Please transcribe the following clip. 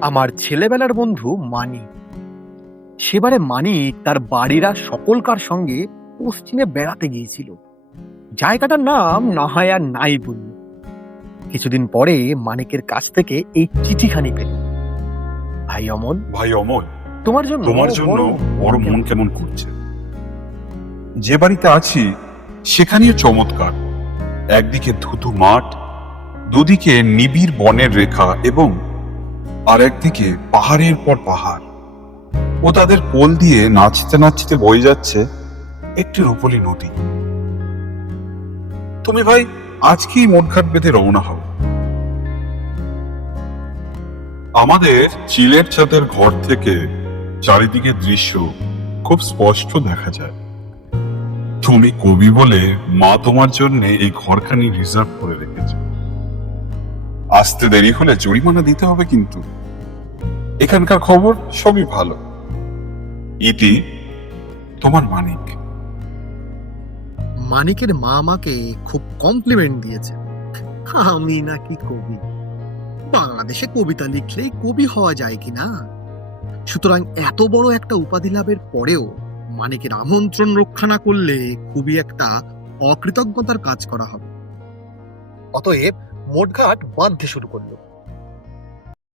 আমার ছেলেবেলার বন্ধু মানিক। সেবারে মানিক তার বাড়িরা সকলকার সঙ্গে পশ্চিমে বেড়াতে গিয়েছিল। জায়গাটার নাম না হয় আর নাই বলল। কিছুদিন পরে মানিকের কাছ থেকে এই চিঠিখানি পেল। ভাই অমল, ভাই অমল, তোমার জন্য তোমার জন্য বড় মন কেমন করছে। যে বাড়িতে আছি সেখানেও চমৎকার। একদিকে ধুধু মাঠ, দুদিকে নিবিড় বনের রেখা এবং আর একদিকে পাহাড়ের পর পাহাড়। ও তাদের কোল দিয়ে নাচতে নাচতে বয়ে যাচ্ছে একটি রূপলী নদী। তুমি ভাই আজকেই মোটঘাট বেঁধে রওনা হও। আমাদের চিলের ছাদের ঘর থেকে চারিদিকে দৃশ্য খুব স্পষ্ট দেখা যায়। তুমি কবি বলে মা তোমার জন্য এই ঘরখানি রিজার্ভ করে রেখেছে। আসতে দেরি হলে জরিমানা দিতে হবে কিন্তু। এখানকার খবর সবই ভালো। ইতি, তোমার মানিক। মানিকের মা আমাকে খুব কমপ্লিমেন্ট দিয়েছে। আমি নাকি কবি? বাংলাদেশে কবিতা লিখলেই কবি হওয়া যায় কিনা? সুতরাং এত বড় একটা উপাধি লাভের পরেও মানিকের আমন্ত্রণ রক্ষা না করলে খুবই একটা অকৃতজ্ঞতার কাজ করা হবে। অতএব মোটঘাট বাঁধতে শুরু করলো।